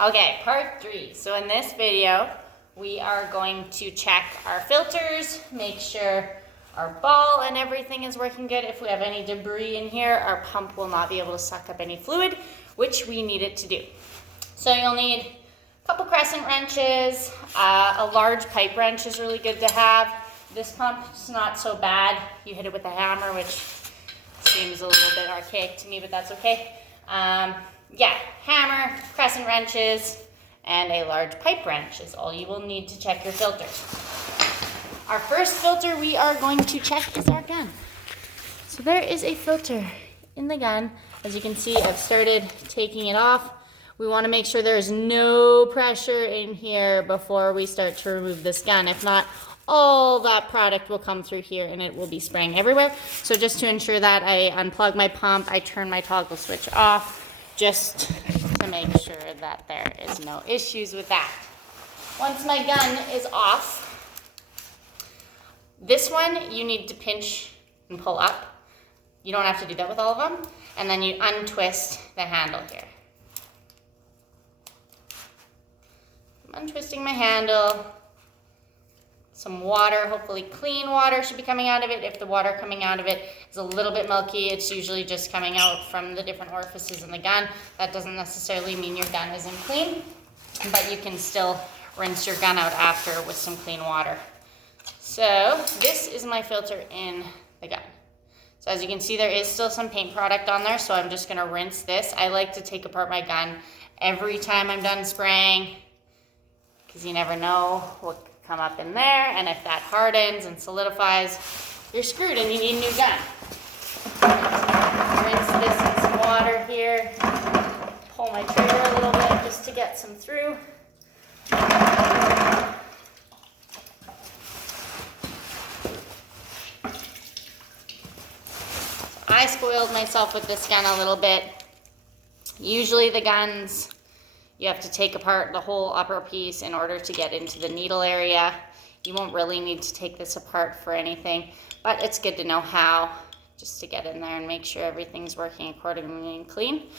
Okay, part 3. So in this video, we are going to check our filters, make sure our ball and everything is working good. If we have any debris in here, our pump will not be able to suck up any fluid, which we need it to do. So you'll need a couple crescent wrenches. A large pipe wrench is really good to have. This pump is not so bad. You hit it with a hammer, which seems a little bit archaic to me, but that's okay. Yeah, hammer, crescent wrenches, and a large pipe wrench is all you will need to check your filters. Our first filter we are going to check is our gun. So there is a filter in the gun. As you can see, I've started taking it off. We want to make sure there is no pressure in here before we start to remove this gun. If not, all that product will come through here and it will be spraying everywhere. So just to ensure that, I unplug my pump, I turn my toggle switch off, just to make sure that there is no issues with that. Once my gun is off, this one you need to pinch and pull up. You don't have to do that with all of them. And then you untwist the handle here. I'm untwisting my handle. Some water, hopefully clean water should be coming out of it. If the water coming out of it is a little bit milky, it's usually just coming out from the different orifices in the gun. That doesn't necessarily mean your gun isn't clean, but you can still rinse your gun out after with some clean water. So this is my filter in the gun. So as you can see, there is still some paint product on there, so I'm just gonna rinse this. I like to take apart my gun every time I'm done spraying, because you never know what could come up in there, and if that hardens and solidifies, you're screwed and you need a new gun. Rinse this in some water here. Pull my trigger a little bit just to get some through. I spoiled myself with this gun a little bit. Usually the guns, you have to take apart the whole upper piece in order to get into the needle area. You won't really need to take this apart for anything, but it's good to know how, just to get in there and make sure everything's working accordingly and clean.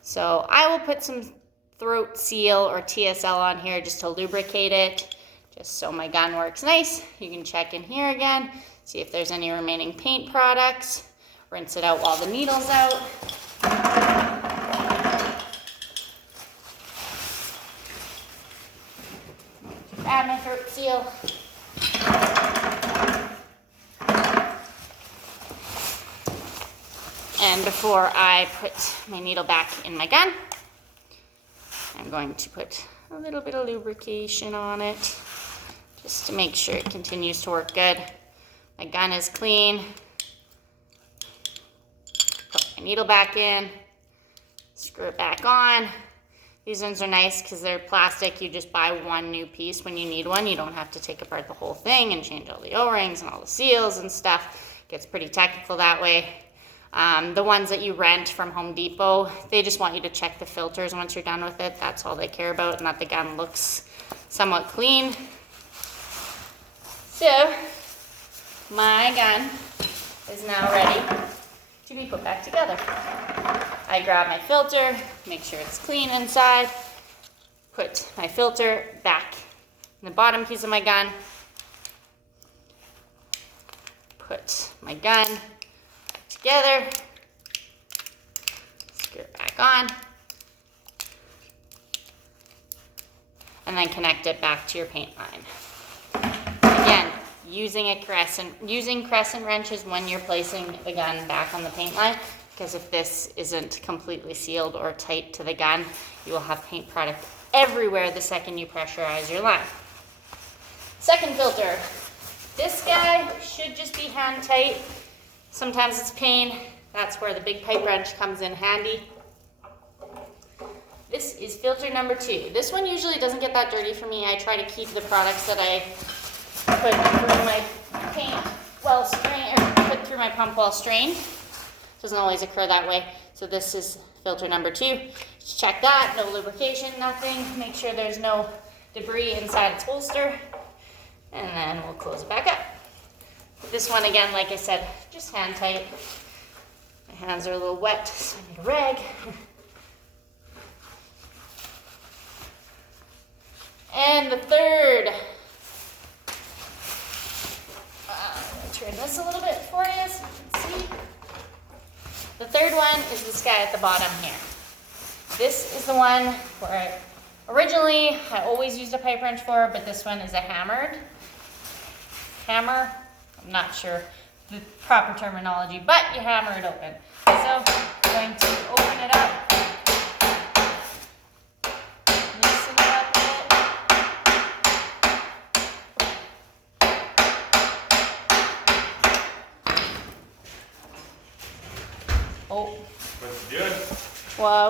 So I will put some throat seal or TSL on here just to lubricate it, just so my gun works nice. You can check in here again, see if there's any remaining paint products. Rinse it out while the needle's out. Grab my throat seal. And before I put my needle back in my gun, I'm going to put a little bit of lubrication on it, just to make sure it continues to work good. My gun is clean. Put my needle back in, screw it back on. These ones are nice because they're plastic. You just buy one new piece when you need one. You don't have to take apart the whole thing and change all the O-rings and all the seals and stuff. It gets pretty technical that way. The ones that you rent from Home Depot, they just want you to check the filters once you're done with it. That's all they care about, and that the gun looks somewhat clean. So, my gun is now ready to be put back together. I grab my filter, make sure it's clean inside, put my filter back in the bottom piece of my gun, put my gun back together, screw it back on, and then connect it back to your paint line. Again, using crescent wrenches when you're placing the gun back on the paint line, because if this isn't completely sealed or tight to the gun, you will have paint product everywhere the second you pressurize your line. Second filter. This guy should just be hand tight. Sometimes it's pain. That's where the big pipe wrench comes in handy. This is filter number 2. This one usually doesn't get that dirty for me. I try to keep the products that I put through my paint well strained, or put through my pump well strained. Doesn't always occur that way. So this is filter number 2. Just check that, no lubrication, nothing. Make sure there's no debris inside its holster. And then we'll close it back up. This one, again, like I said, just hand tight. My hands are a little wet, so I need a rag. then the third, I'm gonna turn this a little bit for you so you can see. The third one is this guy at the bottom here. This is the one where originally I always used a pipe wrench for, but this one is a hammer. I'm not sure the proper terminology, but you hammer it open. So I'm going to open it up, loosen it up a bit. Oh. Looks good. Wow.